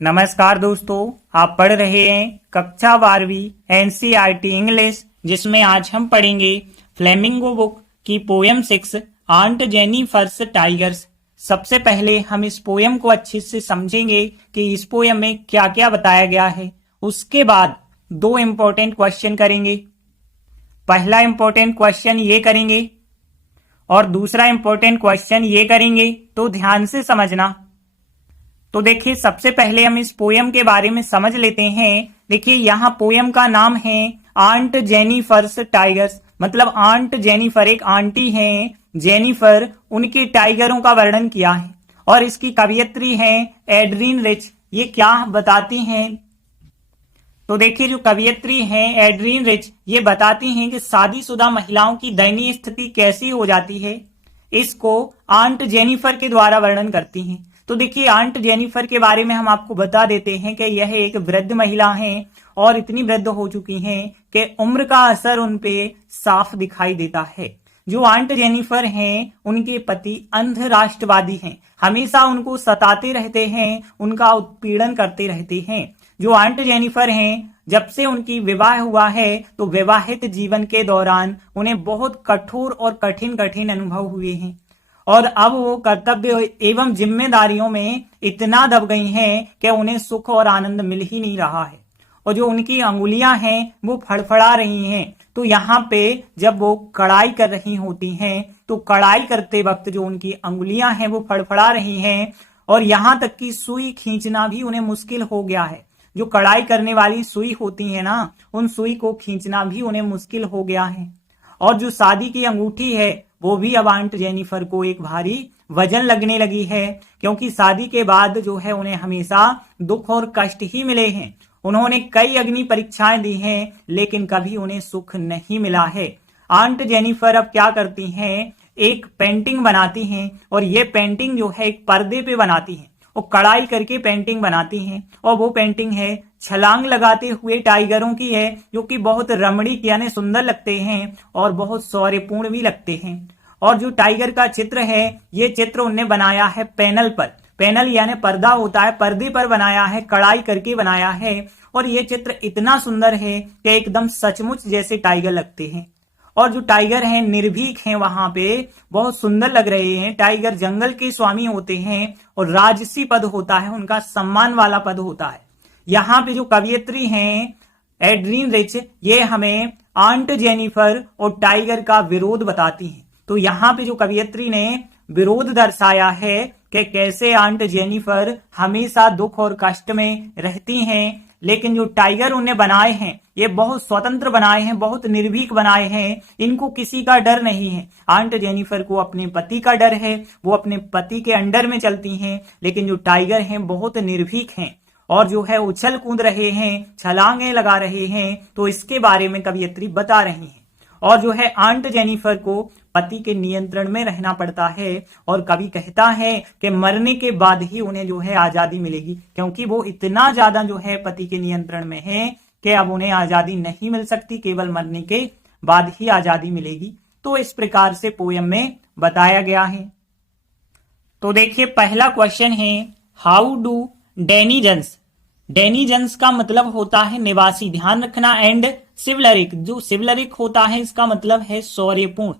नमस्कार दोस्तों, आप पढ़ रहे हैं कक्षा 12वीं एनसीईआरटी इंग्लिश, जिसमें आज हम पढ़ेंगे फ्लेमिंगो बुक की पोयम 6 आंट जेनिफर्स टाइगर्स। सबसे पहले हम इस पोयम को अच्छे से समझेंगे कि इस पोयम में क्या क्या बताया गया है। उसके बाद दो इम्पोर्टेंट क्वेश्चन करेंगे। पहला इम्पोर्टेंट क्वेश्चन ये करेंगे और दूसरा इम्पोर्टेंट क्वेश्चन ये करेंगे, तो ध्यान से समझना। तो देखिए, सबसे पहले हम इस पोयम के बारे में समझ लेते हैं। देखिए, यहाँ पोयम का नाम है आंट जेनिफर्स टाइगर्स, मतलब आंट जेनिफर एक आंटी हैं, जेनिफर उनके टाइगरों का वर्णन किया है। और इसकी कवियत्री हैं एड्रीन रिच। ये क्या बताती हैं? तो देखिए, जो कवियत्री हैं एड्रीन रिच, ये बताती हैं कि शादीशुदा महिलाओं की दयनीय स्थिति कैसी हो जाती है। इसको आंट जेनिफर के द्वारा वर्णन करती हैं। तो देखिए, आंट जेनिफर के बारे में हम आपको बता देते हैं कि यह एक वृद्ध महिला हैं और इतनी वृद्ध हो चुकी हैं कि उम्र का असर उन पे साफ दिखाई देता है। जो आंट जेनिफर हैं, उनके पति अंध राष्ट्रवादी हैं, हमेशा उनको सताते रहते हैं, उनका उत्पीड़न करते रहते हैं। जो आंट जेनिफर हैं, जब से उनकी विवाह हुआ है तो वैवाहिक जीवन के दौरान उन्हें बहुत कठोर और कठिन कठिन अनुभव हुए हैं और अब वो कर्तव्य एवं जिम्मेदारियों में इतना दब गई हैं कि उन्हें सुख और आनंद मिल ही नहीं रहा है। और जो उनकी अंगुलियां हैं वो फड़फड़ा रही हैं। तो यहाँ पे जब वो कढ़ाई कर रही होती हैं तो कढ़ाई करते वक्त जो उनकी अंगुलियां हैं वो फड़फड़ा रही हैं और यहाँ तक कि सुई खींचना भी उन्हें मुश्किल हो गया है। जो कढ़ाई करने वाली सुई होती है ना, उन सुई को खींचना भी उन्हें मुश्किल हो गया है। और जो शादी की अंगूठी है वो भी अब आंट जेनिफर को एक भारी वजन लगने लगी है, क्योंकि शादी के बाद जो है उन्हें हमेशा दुख और कष्ट ही मिले हैं। उन्होंने कई अग्नि परीक्षाएं दी हैं लेकिन कभी उन्हें सुख नहीं मिला है। आंट जेनिफर अब क्या करती हैं, एक पेंटिंग बनाती हैं और ये पेंटिंग जो है एक पर्दे पे बनाती हैं। वो कढ़ाई करके पेंटिंग बनाती हैं और वो पेंटिंग है छलांग लगाते हुए टाइगरों की है, जो कि बहुत रमणीक यानी सुंदर लगते हैं और बहुत शौर्यपूर्ण भी लगते हैं। और जो टाइगर का चित्र है, ये चित्र उन्हें बनाया है पैनल पर। पैनल यानी पर्दा होता है, पर्दे पर बनाया है, कढ़ाई करके बनाया है। और ये चित्र इतना सुंदर है कि एकदम सचमुच जैसे टाइगर लगते हैं। और जो टाइगर हैं निर्भीक हैं, वहां पे बहुत सुंदर लग रहे हैं। टाइगर जंगल के स्वामी होते हैं और राजसी पद होता है, उनका सम्मान वाला पद होता है। यहाँ पे जो कवियत्री हैं एड्रीन रिच, ये हमें आंट जेनिफर और टाइगर का विरोध बताती हैं। तो यहाँ पे जो कवियत्री ने विरोध दर्शाया है कि कैसे आंट जेनिफर हमेशा दुख और कष्ट में रहती हैं, लेकिन जो टाइगर उन्हें बनाए हैं ये बहुत स्वतंत्र बनाए हैं, बहुत निर्भीक बनाए हैं। इनको किसी का डर नहीं है। आंट जेनिफर को अपने पति का डर है, वो अपने पति के अंडर में चलती हैं, लेकिन जो टाइगर हैं बहुत निर्भीक हैं और जो है उछल कूद रहे हैं, छलांगे लगा रहे हैं। तो इसके बारे में कवियत्री बता रही हैं। और जो है आंट जेनिफर को पति के नियंत्रण में रहना पड़ता है और कवि कहता है कि मरने के बाद ही उन्हें जो है आजादी मिलेगी, क्योंकि वो इतना ज्यादा जो है पति के नियंत्रण में है कि अब उन्हें आजादी नहीं मिल सकती, केवल मरने के बाद ही आजादी मिलेगी। तो इस प्रकार से पोयम में बताया गया है। तो देखिए, पहला क्वेश्चन है हाउ डू डेनिजन्स। डेनिजन्स का मतलब होता है निवासी, ध्यान रखना। एंड सिवलरिक, जो सिवलरिक होता है इसका मतलब है शौर्यपूर्ण।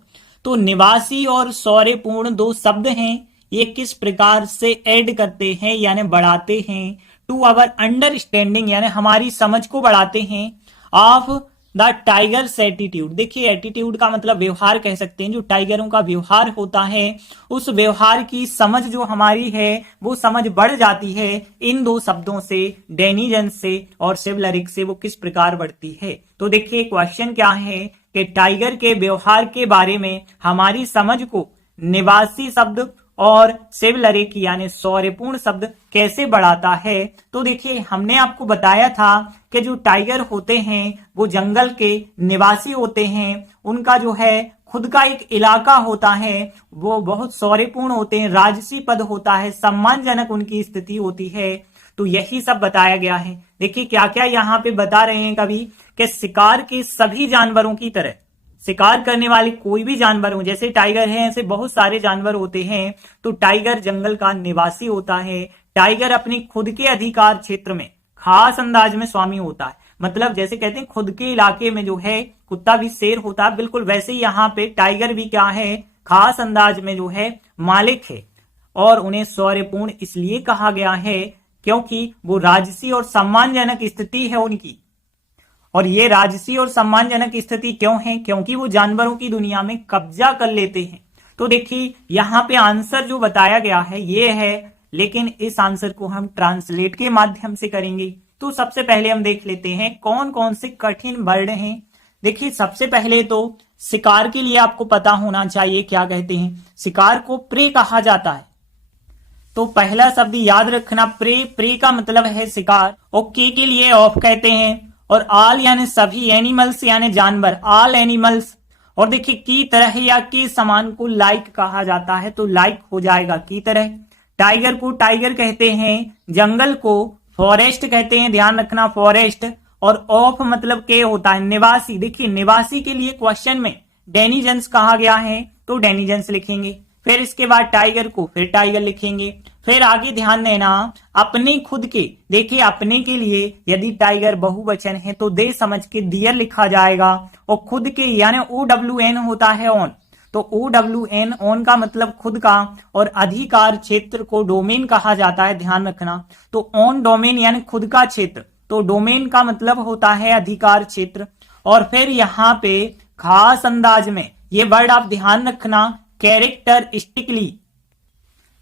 तो निवासी और शौर्यपूर्ण दो शब्द हैं, ये किस प्रकार से ऐड करते हैं यानी बढ़ाते हैं टू अवर अंडरस्टैंडिंग, यानी हमारी समझ को बढ़ाते हैं ऑफ द टाइगर्स एटीट्यूड। देखिए, एटीट्यूड का मतलब व्यवहार कह सकते हैं। जो टाइगरों का व्यवहार होता है, उस व्यवहार की समझ जो हमारी है वो समझ बढ़ जाती है इन दो शब्दों से, डेनिजन्स से और सिवलरिक से। वो किस प्रकार बढ़ती है? तो देखिए, क्वेश्चन क्या है कि टाइगर के व्यवहार के बारे में हमारी समझ को निवासी शब्द और सिवलरिक यानी शौर्यपूर्ण शब्द कैसे बढ़ाता है। तो देखिए, हमने आपको बताया था कि जो टाइगर होते हैं वो जंगल के निवासी होते हैं, उनका जो है खुद का एक इलाका होता है, वो बहुत शौर्यपूर्ण होते हैं, राजसी पद होता है, सम्मानजनक उनकी स्थिति होती है। तो यही सब बताया गया है। देखिए क्या क्या यहाँ पे बता रहे हैं कवि कि शिकार के सभी जानवरों की तरह शिकार करने वाले कोई भी जानवर हो, जैसे टाइगर है ऐसे बहुत सारे जानवर होते हैं। तो टाइगर जंगल का निवासी होता है, टाइगर अपनी खुद के अधिकार क्षेत्र में खास अंदाज में स्वामी होता है। मतलब जैसे कहते हैं खुद के इलाके में जो है कुत्ता भी शेर होता है, बिल्कुल वैसे ही यहाँ पे टाइगर भी क्या है, खास अंदाज में जो है मालिक है। और उन्हें शौर्यपूर्ण इसलिए कहा गया है क्योंकि वो राजसी और सम्मानजनक स्थिति है उनकी। और ये राजसी और सम्मानजनक स्थिति क्यों है? क्योंकि वो जानवरों की दुनिया में कब्जा कर लेते हैं। तो देखिए यहाँ पे आंसर जो बताया गया है ये है, लेकिन इस आंसर को हम ट्रांसलेट के माध्यम से करेंगे। तो सबसे पहले हम देख लेते हैं कौन कौन से कठिन वर्ड हैं। देखिए सबसे पहले तो शिकार के लिए आपको पता होना चाहिए क्या कहते हैं, शिकार को प्रे कहा जाता है। तो पहला शब्द याद रखना प्रे, प्रे का मतलब है शिकार। और के लिए ऑफ कहते हैं। और आल यानी सभी, एनिमल्स यानी जानवर, आल एनिमल्स। और देखिए की तरह या के समान को लाइक कहा जाता है, तो लाइक हो जाएगा की तरह। टाइगर को टाइगर कहते हैं, जंगल को फॉरेस्ट कहते हैं, ध्यान रखना फॉरेस्ट। और ऑफ मतलब के होता है निवासी। देखिए निवासी के लिए क्वेश्चन में डेनिजन्स कहा गया है, तो डेनिजन्स लिखेंगे। फिर इसके बाद टाइगर को फिर टाइगर लिखेंगे। फिर आगे ध्यान देना अपने खुद के, देखिए अपने के लिए यदि टाइगर बहुवचन है तो दे समझ के डियर लिखा जाएगा। और खुद के यानी OWN होता है ऑन, तो OWN ऑन का मतलब खुद का। और अधिकार क्षेत्र को डोमेन कहा जाता है, ध्यान रखना। तो ऑन डोमेन यानी खुद का क्षेत्र, तो डोमेन का मतलब होता है अधिकार क्षेत्र। और फिर यहाँ पे खास अंदाज में ये वर्ड आप ध्यान रखना कैरेक्टरिस्टिकली,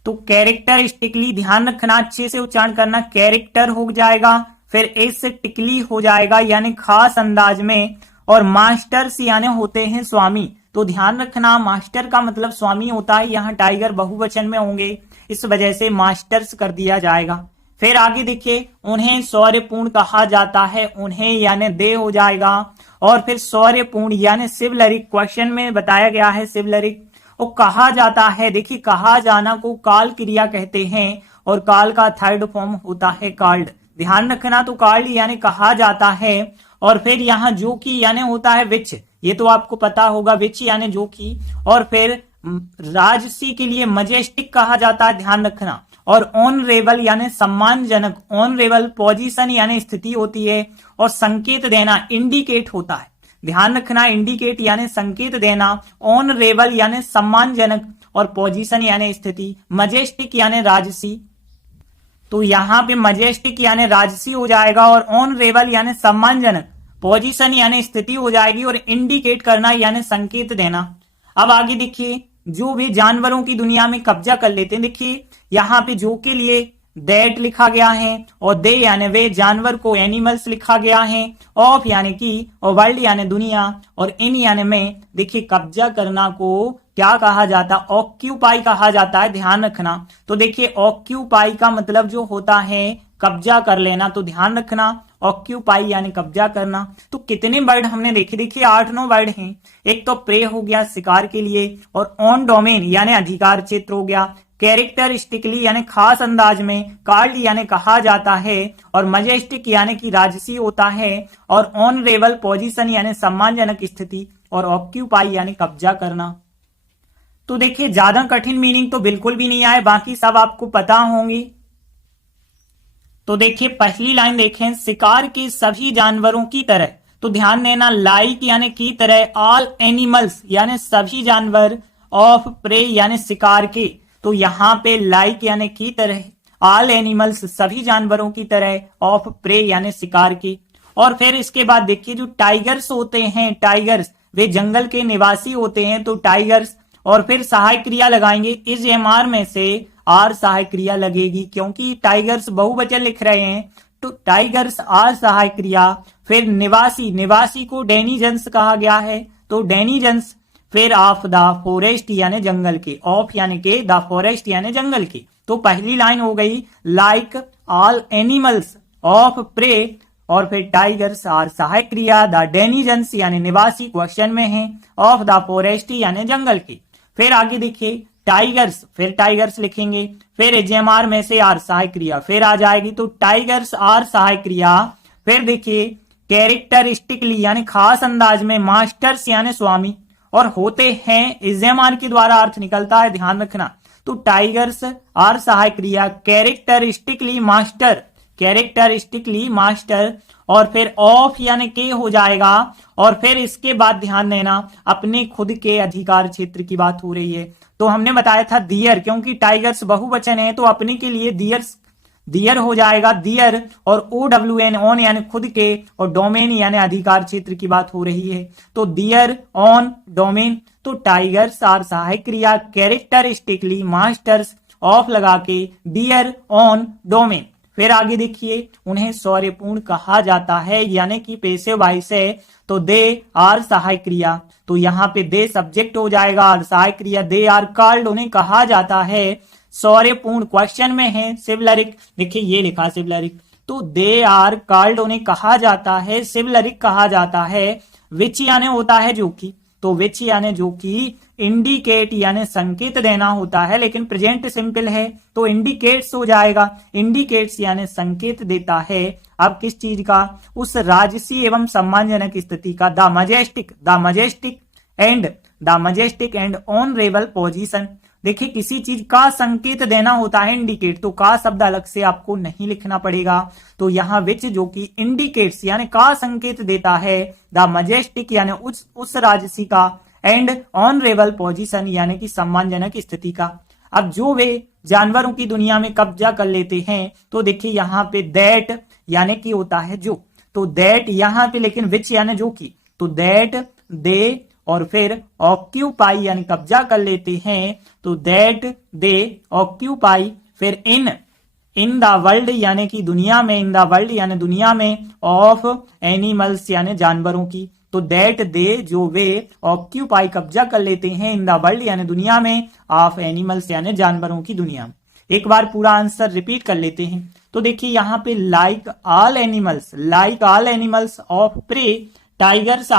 तो कैरेक्टरिस्टिकली ध्यान रखना, अच्छे से उच्चारण करना, कैरेक्टर हो जाएगा। फिर एस से टिकली हो जाएगा यानी खास अंदाज में। और मास्टर्स यानी होते हैं स्वामी, तो ध्यान रखना मास्टर का मतलब स्वामी होता है। यहाँ टाइगर बहुवचन में होंगे, इस वजह से मास्टर्स कर दिया जाएगा। फिर आगे देखिए उन्हें शौर्यपूर्ण कहा जाता है, उन्हें यानी दे हो जाएगा। और फिर शौर्यपूर्ण यानी सिवलरिक, क्वेश्चन में बताया गया है सिवलरिक। और कहा जाता है, देखिए कहा जाना को काल क्रिया कहते हैं। और काल का थर्ड फॉर्म होता है काल्ड, ध्यान रखना। तो काल्ड यानी कहा जाता है। और फिर यहाँ जो की यानी होता है विच, ये तो आपको पता होगा, विच यानी जो की। और फिर राजसी के लिए मजेस्टिक कहा जाता है, ध्यान रखना। और ऑनरेबल यानी सम्मानजनक, ऑनरेबल पोजीशन यानी स्थिति होती है। और संकेत देना इंडिकेट होता है, ध्यान रखना इंडिकेट यानी संकेत देना। ऑनरेबल यानी सम्मानजनक और पोजीशन यानी स्थिति। मजेस्टिक यानी राजसी, तो यहाँ पे मजेस्टिक यानी राजसी हो जाएगा। और ऑनरेबल यानी सम्मानजनक, पोजीशन यानी स्थिति हो जाएगी। और इंडिकेट करना यानी संकेत देना। अब आगे देखिए जो भी जानवरों की दुनिया में कब्जा कर लेते हैं, देखिए यहाँ पे जो के लिए दैट लिखा गया है। और दे यानी वे, जानवर को एनिमल्स लिखा गया है। ऑफ यानी की, और वर्ल्ड यानी दुनिया। और इन यानी में, देखिए कब्जा करना को क्या कहा जाता है, ऑक्यूपाई कहा जाता है, ध्यान रखना। तो देखिए ऑक्यूपाई का मतलब जो होता है कब्जा कर लेना, तो ध्यान रखना ऑक्यूपाई यानी कब्जा करना। तो कितने वर्ड हमने देखे, देखिए 8-9 वर्ड हैं। एक तो प्रे हो गया शिकार के लिए, और ऑन डोमेन यानी अधिकार क्षेत्र हो गया, कैरेक्टरिस्टिकली यानी खास अंदाज में, कार्ड यानी कहा जाता है, और मजेस्टिक यानी कि राजसी होता है, और ऑनरेबल पोजीशन यानी सम्मानजनक स्थिति, और ऑक्यूपाई यानी कब्जा करना। तो देखिए ज्यादा कठिन मीनिंग तो बिल्कुल भी नहीं आए, बाकी सब आपको पता होंगी। तो देखिए पहली लाइन देखें, शिकार के सभी जानवरों की तरह, तो ध्यान देना लाइक यानी की तरह, ऑल एनिमल्स यानी सभी जानवर, ऑफ प्रे यानी शिकार के, तो यहाँ पे लाइक यानी की तरह, ऑल एनिमल्स सभी जानवरों की तरह, ऑफ प्रे यानी शिकार के। और फिर इसके बाद देखिए जो टाइगर्स होते हैं, टाइगर्स वे जंगल के निवासी होते हैं, तो टाइगर्स। और फिर सहायक क्रिया लगाएंगे, इस एमआर में से आर सहायक क्रिया लगेगी क्योंकि टाइगर्स बहुवचन लिख रहे हैं, तो टाइगर्स आर सहायक क्रिया। फिर निवासी, निवासी को डेनिजन्स कहा गया है, तो डेनिजन्स। फिर ऑफ द फॉरेस्ट यानी जंगल के, ऑफ यानी के, द फॉरेस्ट यानी जंगल के। तो पहली लाइन हो गई like all animals of prey, और फिर टाइगर्स आर सहायक क्रिया, द डेनिजन्स यानी निवासी क्वेश्चन में है, ऑफ द फॉरेस्ट यानी जंगल के। फिर आगे देखिए टाइगर्स, फिर टाइगर्स लिखेंगे, फिर एजेएमआर में से आर सहायक क्रिया फिर आ जाएगी, तो टाइगर्स आर सहायक क्रिया। फिर देखिए कैरेक्टरिस्टिकली यानी खास अंदाज में, मास्टर्स यानी स्वामी, और होते हैं एजेएमआर के द्वारा अर्थ निकलता है, ध्यान रखना। तो टाइगर्स आर सहाय क्रिया कैरेक्टरिस्टिकली मास्टर और फिर ऑफ यानी के हो जाएगा। और फिर इसके बाद ध्यान देना अपने खुद के अधिकार क्षेत्र की बात हो रही है। तो हमने बताया था दियर, क्योंकि टाइगर्स बहुवचन है तो अपने के लिए दियर हो जाएगा दियर, और OWN ऑन यानी खुद के, और डोमेन यानी अधिकार क्षेत्र की बात हो रही है। तो दियर ऑन डोमेन। तो टाइगर्स आर सहायक क्रिया कैरेक्टरिस्टिकली मास्टर्स ऑफ लगा के दियर ऑन डोमेन। फिर आगे देखिए उन्हें शौर्यपूर्ण कहा जाता है यानी कि पैसिव वॉइस है, तो दे आर सहायक क्रिया। तो यहाँ पे दे सब्जेक्ट हो जाएगा और सहायक क्रिया दे आर कॉल्ड, उन्हें कहा जाता है शौर्यपूर्ण। क्वेश्चन में है सिवलरिक, देखिए ये लिखा सिवलरिक, तो दे आर कॉल्ड, उन्हें कहा जाता है सिवलरिक कहा जाता है। विच यानी होता है जो कि, तो विच यानी जो कि, इंडिकेट यानी संकेत देना होता है, लेकिन प्रेजेंट सिंपल है तो इंडिकेट्स हो जाएगा। इंडिकेट्स यानी संकेत देता है। अब किस चीज का? उस राजसी एवं सम्मानजनक स्थिति का। The majestic and honourable position. देखिए किसी चीज का संकेत देना होता है इंडिकेट, तो का शब्द अलग से आपको नहीं लिखना पड़ेगा। तो यहाँ विच जो कि इंडिकेट्स यानी का संकेत देता है, द मजेस्टिक यानी उस राजसी का, एंड ऑनरेबल पोजीशन यानी कि सम्मानजनक स्थिति का। अब जो वे जानवरों की दुनिया में कब्जा कर लेते हैं, तो देखिए यहाँ पे दैट यानी कि होता है जो, तो दैट यहाँ पे, लेकिन विच यानी जो कि, तो दैट दे, और फिर ऑक्यूपाई यानी कब्जा कर लेते हैं, तो दैट दे ऑक्यूपाई। फिर इन द वर्ल्ड यानी कि दुनिया में, इन द वर्ल्ड यानी दुनिया में, ऑफ एनिमल्स यानी जानवरों की, तो दैट दे जो वे ऑक्यूपाई कब्जा कर लेते हैं, इन द वर्ल्ड यानी दुनिया में, ऑफ एनिमल्स यानी जानवरों की दुनिया में। एक बार पूरा आंसर रिपीट कर लेते हैं। तो देखिए यहाँ पे like all animals of prey, tigers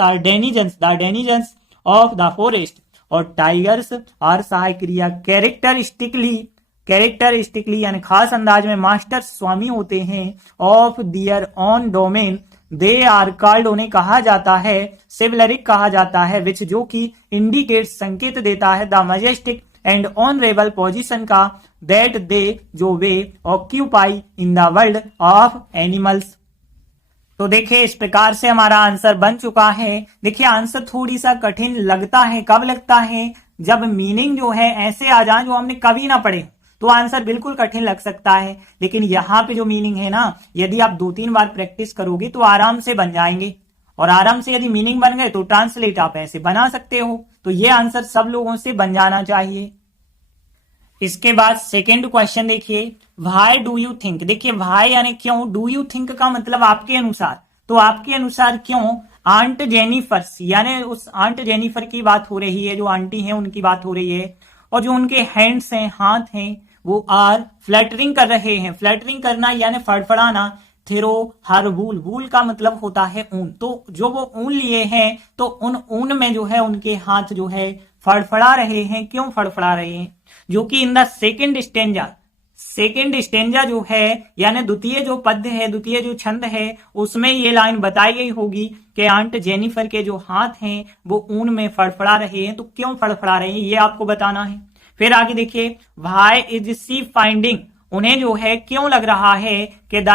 are denizens of the forest, और टाइगर्स आर सहायक क्रिया कैरेक्टरिस्टिकली यानी खास अंदाज में मास्टर स्वामी होते हैं, of their own domain. They are called, उन्हें कहा जाता है सिवलरिक कहा जाता है, विच जो कि इंडिकेट्स संकेत देता है, the majestic and honourable position का, दैट दे जो वे occupy in the world of animals. तो देखिए इस प्रकार से हमारा आंसर बन चुका है। देखिए आंसर थोड़ी सा कठिन लगता है, कब लगता है? जब मीनिंग जो है ऐसे आ जाए जो हमने कभी ना पढ़े, तो आंसर बिल्कुल कठिन लग सकता है। लेकिन यहाँ पे जो मीनिंग है ना, यदि आप 2-3 बार प्रैक्टिस करोगे तो आराम से बन जाएंगे, और आराम से यदि मीनिंग बन गए तो ट्रांसलेट आप ऐसे बना सकते हो। तो ये आंसर सब लोगों से बन जाना चाहिए। इसके बाद सेकेंड क्वेश्चन देखिए, व्हाई डू यू थिंक। देखिए व्हाई यानी क्यों, डू यू थिंक का मतलब आपके अनुसार, तो आपके अनुसार क्यों आंट जेनिफर यानी उस आंट जेनिफर की बात हो रही है, जो आंटी हैं उनकी बात हो रही है, और जो उनके हैंड्स हैं हाथ हैं वो आर फ्लैटरिंग कर रहे हैं। फ्लैटरिंग करना यानी फड़फड़ाना। थेरो हर वूल का मतलब होता है ऊन, तो जो वो ऊन लिए हैं तो उन ऊन में जो है उनके हाथ जो है फड़फड़ा रहे हैं। क्यों फड़फड़ा रहे हैं? जो कि इन द सेकेंड स्टेंजा जो है यानी द्वितीय जो पद्य है, द्वितीय जो छंद है, उसमें ये लाइन बताई गई होगी कि आंट जेनिफर के जो हाथ हैं वो ऊन में फड़फड़ा रहे हैं। तो क्यों फड़फड़ा रहे हैं ये आपको बताना है। फिर आगे देखिए, व्हाई इज शी फाइंडिंग, उन्हें जो है क्यों लग रहा है कि द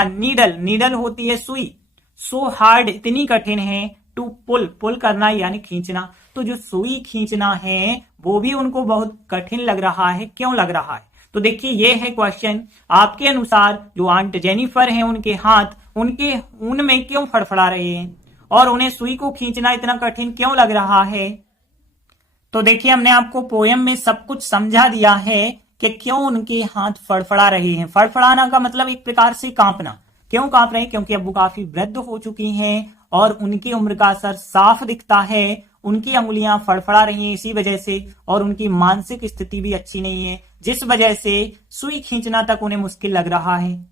नीडल होती है सुई, सो हार्ड इतनी कठिन है, टू पुल करना यानी खींचना, तो जो सुई खींचना है वो भी उनको बहुत कठिन लग रहा है। क्यों लग रहा है? तो देखिए ये है क्वेश्चन, आपके अनुसार जो आंट जेनिफर हैं उनके हाथ उनके ऊन में क्यों फड़फड़ा रहे हैं, और उन्हें सुई को खींचना इतना कठिन क्यों लग रहा है। तो देखिए हमने आपको पोयम में सब कुछ समझा दिया है कि क्यों उनके हाथ फड़फड़ा रहे हैं। फड़फड़ाना का मतलब एक प्रकार से कांपना। क्यों कांप रहे हैं? क्योंकि अब वो काफी वृद्ध हो चुकी हैं और उनकी उम्र का असर साफ दिखता है, उनकी अंगुलियां फड़फड़ा रही हैं इसी वजह से, और उनकी मानसिक स्थिति भी अच्छी नहीं है, जिस वजह से सुई खींचना तक उन्हें मुश्किल लग रहा है।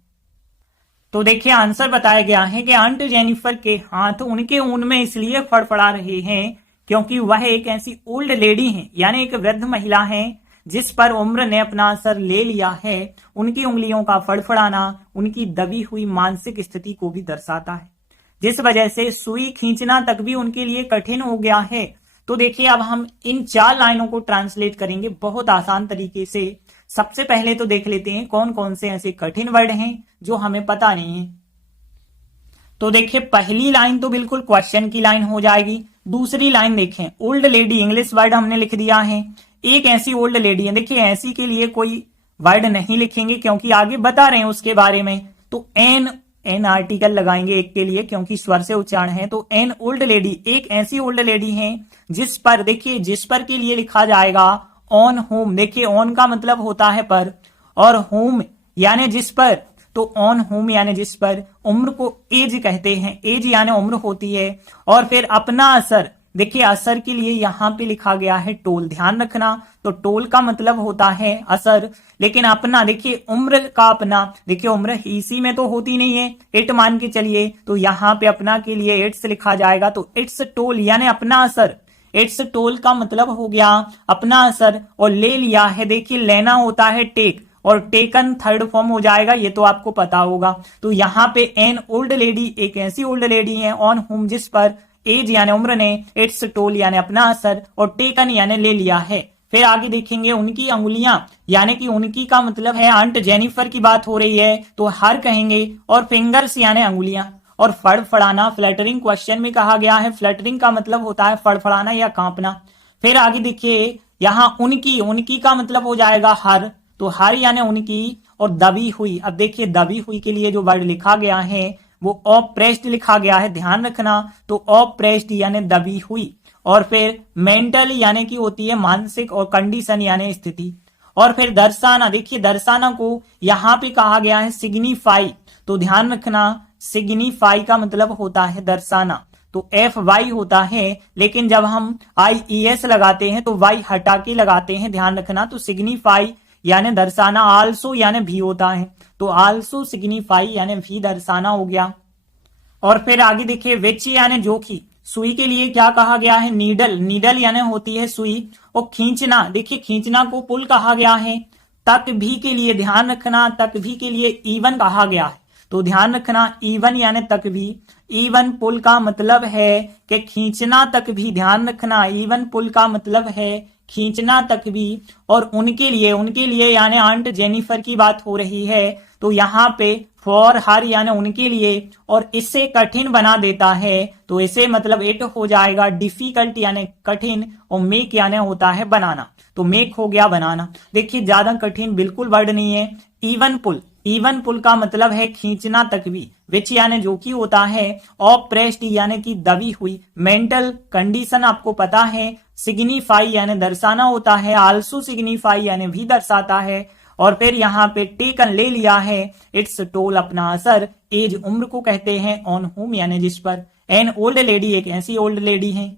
तो देखिए आंसर बताया गया है कि आंट जेनिफर के हाथ उनके ऊन में इसलिए फड़फड़ा रहे हैं क्योंकि वह एक ऐसी ओल्ड लेडी हैं, यानी एक वृद्ध महिला है जिस पर उम्र ने अपना असर ले लिया है। उनकी उंगलियों का फड़फड़ाना उनकी दबी हुई मानसिक स्थिति को भी दर्शाता है, जिस वजह से सुई खींचना तक भी उनके लिए कठिन हो गया है। तो देखिए अब हम इन 4 लाइनों को ट्रांसलेट करेंगे बहुत आसान तरीके से। सबसे पहले तो देख लेते हैं कौन कौन से ऐसे कठिन वर्ड हैं जो हमें पता नहीं है। तो देखिए पहली लाइन तो बिल्कुल क्वेश्चन की लाइन हो जाएगी। दूसरी लाइन देखें, ओल्ड लेडी, इंग्लिश वर्ड हमने लिख दिया है। एक ऐसी ओल्ड लेडी है, देखिए ऐसी के लिए कोई वर्ड नहीं लिखेंगे क्योंकि आगे बता रहे हैं उसके बारे में। तो एन आर्टिकल लगाएंगे एक के लिए क्योंकि स्वर से उच्चारण है। तो एन ओल्ड लेडी, एक ऐसी ओल्ड लेडी है जिस पर, देखिए जिस पर के लिए लिखा जाएगा ऑन होम। देखिए ऑन का मतलब होता है पर, और होम यानी जिस पर, तो ऑन होम यानी जिस पर। उम्र को एज कहते हैं, एज यानी उम्र होती है। और फिर अपना असर, देखिए असर के लिए यहां पे लिखा गया है टोल, ध्यान रखना। तो टोल का मतलब होता है असर, लेकिन अपना, देखिए उम्र का अपना, देखिए उम्र इसी में तो होती नहीं है, इट मान के चलिए, तो यहां पे अपना के लिए इट्स लिखा जाएगा। तो इट्स टोल यानी अपना असर। इट्स टोल का मतलब हो गया अपना असर। और ले लिया है, देखिए लेना होता है टेक, और टेकन थर्ड फॉर्म हो जाएगा, ये तो आपको पता होगा। तो यहाँ पे एन ओल्ड लेडी, एक ऐसी ओल्ड लेडी है, ऑन होम जिस पर, एज यानी उम्र ने, इट्स टोल यानी अपना असर, और टेकन यानी ले लिया है। फिर आगे देखेंगे उनकी अंगुलियां, यानी कि उनकी का मतलब है आंट जेनिफर की बात हो रही है तो हर कहेंगे, और फिंगर्स यानी अंगुलियां। और फड़फड़ाना, फ्लैटरिंग क्वेश्चन में कहा गया है, फ्लैटरिंग का मतलब होता है फड़फड़ाना या कांपना। फिर आगे देखिए यहाँ उनकी, उनकी का मतलब हो जाएगा हर, तो हर यानी उनकी, और दबी हुई। अब देखिए दबी हुई के लिए जो वर्ड लिखा गया है वो ऑप्रेस्ड लिखा गया है, ध्यान रखना। तो ऑप्रेस्ड यानी दबी हुई। और फिर मेंटल यानी कि होती है मानसिक, और कंडीशन यानी स्थिति। और फिर दर्शाना, देखिए दर्शाना को यहां पे कहा गया है सिग्निफाई, तो ध्यान रखना सिग्निफाई का मतलब होता है दर्शाना। तो एफ वाई होता है, लेकिन जब हम आई ई एस लगाते हैं तो वाई हटा के लगाते हैं, ध्यान रखना। तो सिग्निफाई यानी दर्शाना, आल्सो यानी भी होता है, तो आल्सो सिग्निफाई यानी भी दर्शाना हो गया। और फिर आगे देखिए विच यानी जो की, सुई के लिए क्या कहा गया है, नीडल, नीडल यानी होती है सुई। और खींचना, देखिए खींचना को पुल कहा गया है। तक भी के लिए ध्यान रखना, तक भी के लिए इवन कहा गया है, तो ध्यान रखना इवन यानी तक भी। इवन पुल का मतलब है कि खींचना तक भी, ध्यान रखना इवन पुल का मतलब है खींचना तक भी। और उनके लिए, उनके लिए यानी आंट जेनिफर की बात हो रही है, तो यहाँ पे फॉर हर यानी उनके लिए, और इससे कठिन बना देता है, तो इसे मतलब इट हो जाएगा डिफिकल्ट यानी कठिन, और मेक यानी होता है बनाना, तो मेक हो गया बनाना। देखिए ज्यादा कठिन बिल्कुल वर्ड नहीं है। इवन पुल, इवन पुल का मतलब है खींचना तक भी। विच यानी जो की होता है, ऑप्रेस्ड यानी कि दबी हुई। मेंटल कंडीशन आपको पता है। सिग्निफाई यानी दर्शाना होता है, आल्सो सिग्निफाई यानी भी दर्शाता है। और फिर यहाँ पे टेकन ले लिया है, इट्स टोल अपना असर। एज उम्र को कहते हैं, ऑन होम यानी जिस पर। एन ओल्ड लेडी, एक ऐसी ओल्ड लेडी है।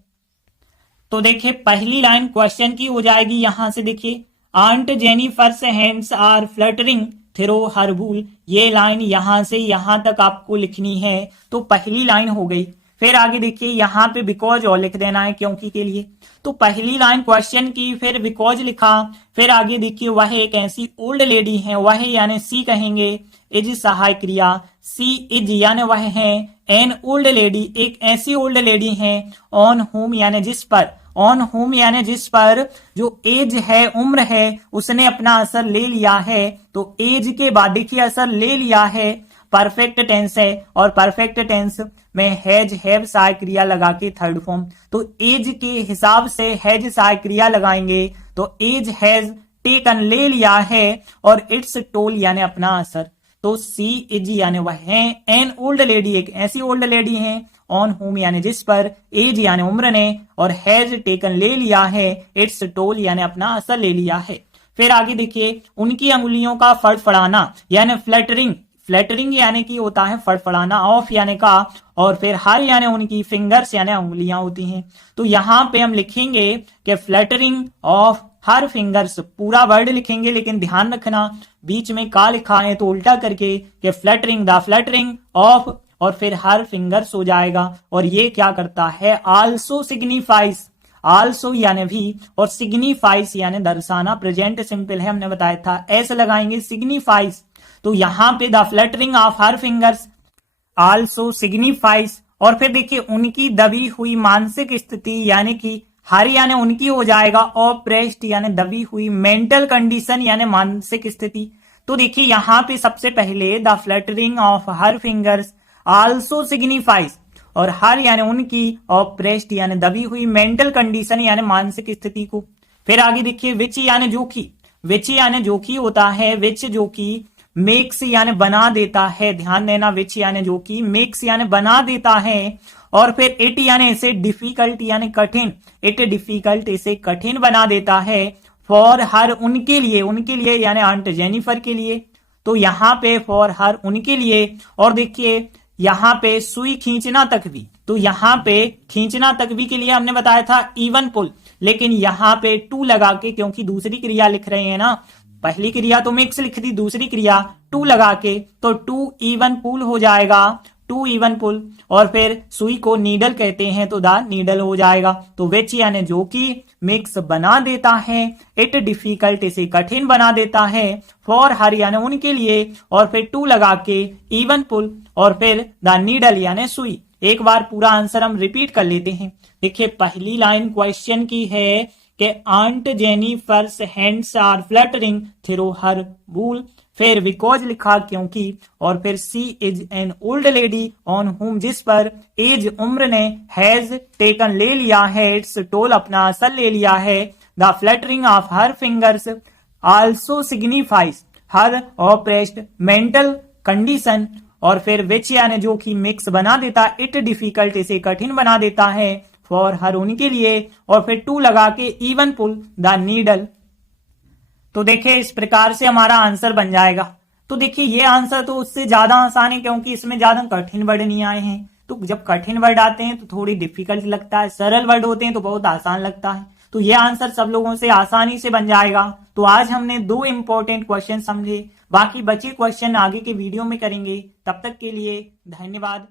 तो देखिए पहली लाइन क्वेश्चन की हो जाएगी, यहां से देखिए aunt Jennifer's hands are fluttering through her wool, ये लाइन यहां से यहां तक आपको लिखनी है, तो पहली लाइन हो गई। फिर आगे देखिए यहाँ पे बिकॉज और लिख देना है क्योंकि के लिए। तो पहली लाइन क्वेश्चन की, फिर बिकॉज लिखा। फिर आगे देखिए वह एक ऐसी ओल्ड लेडी है, वह यानी सी कहेंगे, इज सहायक क्रिया, सी इज यानी वह है। एन ओल्ड लेडी, एक ऐसी ओल्ड लेडी है। ऑन होम यानी जिस पर, ऑन होम यानी जिस पर जो एज है, उम्र है, उसने अपना असर ले लिया है। तो एज के बाद देखिए असर ले लिया है, परफेक्ट टेंस है, और परफेक्ट टेंस में हैज हैव सहायक क्रिया लगा के थर्ड फॉर्म। तो एज के हिसाब से हैज सहायक क्रिया लगाएंगे, तो एज हैज टेकन ले लिया है, और इट्स टोल यानी अपना असर। तो सी इज यानी वह है। एन ओल्ड लेडी, एक ऐसी ओल्ड लेडी है। ऑन होम यानी जिस पर, एज यानी उम्र ने, और हैज टेकन ले लिया है, इट्स टोल यानी अपना असर ले लिया है। फिर आगे देखिए उनकी अंगुलियों का फड़फड़ाना यानी फ्लैटरिंग, फ्लैटरिंग यानी कि होता है फड़फड़ाना, ऑफ यानी का, और फिर हर यानी उनकी, फिंगर्स यानी उंगलियां होती हैं। तो यहां पे हम लिखेंगे कि फ्लैटरिंग ऑफ हर फिंगर्स, पूरा वर्ड लिखेंगे, लेकिन ध्यान रखना बीच में का लिखा है तो उल्टा करके कि फ्लैटरिंग, द फ्लैटरिंग ऑफ, और फिर हर फिंगर्स हो जाएगा। और ये क्या करता है, आल्सो सिग्निफाइज, आल्सो यानी भी, और सिग्निफाइज यानी दर्शाना, प्रेजेंट सिंपल है, हमने बताया था, ऐसे लगाएंगे सिग्निफाइज। तो यहां पे the fluttering of her fingers also signifies. और फिर देखिए उनकी दबी हुई मानसिक स्थिति यानी कि हर यानी उनकी हो जाएगा, ऑप्रेस्ड यानी दबी हुई, मेंटल कंडीशन यानी मानसिक स्थिति। तो देखिए यहां पे सबसे पहले the fluttering of her fingers also signifies, और हर यानी उनकी, ऑप्रेस्ड यानी दबी हुई, मेंटल कंडीशन यानी मानसिक स्थिति को। फिर आगे देखिए विच यानी जो की, विच यानी जो की होता है, विच जो की, मेक्स यानी बना देता है, ध्यान देना, विच यानी जो की, मेक्स यानी बना देता है, और फिर इट यानी इसे, डिफिकल्ट यानी कठिन, इट डिफिकल्ट इसे कठिन बना देता है, फॉर हर उनके लिए, उनके लिए यानी आंट जेनिफर के लिए। तो यहां पे फॉर हर उनके लिए, और देखिए यहां पे सुई खींचना तक भी, तो यहां पे खींचना तक भी के लिए हमने बताया था इवन पुल, लेकिन यहां पे टू लगा के, क्योंकि दूसरी क्रिया लिख रहे हैं ना, पहली क्रिया तो मिक्स लिख दी, दूसरी क्रिया टू लगा के, तो टू इवन पुल हो जाएगा, टू इवन पुल, और फिर सुई को नीडल कहते हैं तो द नीडल हो जाएगा। तो विच यानी जो कि, मिक्स बना देता है, इट डिफिकल्ट इसे कठिन बना देता है, फॉर हर यानी उनके लिए, और फिर टू लगा के इवन पुल, और फिर द नीडल यानी सुई। एक बार पूरा आंसर हम रिपीट कर लेते हैं। देखिए पहली लाइन क्वेश्चन की है कि aunt Jennifer's hands are fluttering through her wool, फिर बिकॉज लिखा क्योंकि, और फिर she is an old lady on whom, जिस पर एज उम्र ने, हैज टेकन ले लिया है, इट्स टोल अपना असर ले लिया है, the fluttering of her fingers also signifies her oppressed mental condition, और फिर विच यानी जो कि, मिक्स बना देता, इट डिफिकल्ट इसे कठिन बना देता है, फॉर हर उनके लिए, और फिर टू लगा के इवन पुल द नीडल। तो देखिए इस प्रकार से हमारा आंसर बन जाएगा। तो देखिए ये आंसर तो उससे ज्यादा आसान है, क्योंकि इसमें ज्यादा कठिन वर्ड नहीं आए हैं। तो जब कठिन वर्ड आते हैं तो थोड़ी डिफिकल्ट लगता है, सरल वर्ड होते हैं तो बहुत आसान लगता है। तो ये आंसर सब लोगों से आसानी से बन जाएगा। तो आज हमने 2 इंपॉर्टेंट क्वेश्चन समझे, बाकी बचे क्वेश्चन आगे के वीडियो में करेंगे। तब तक के लिए धन्यवाद।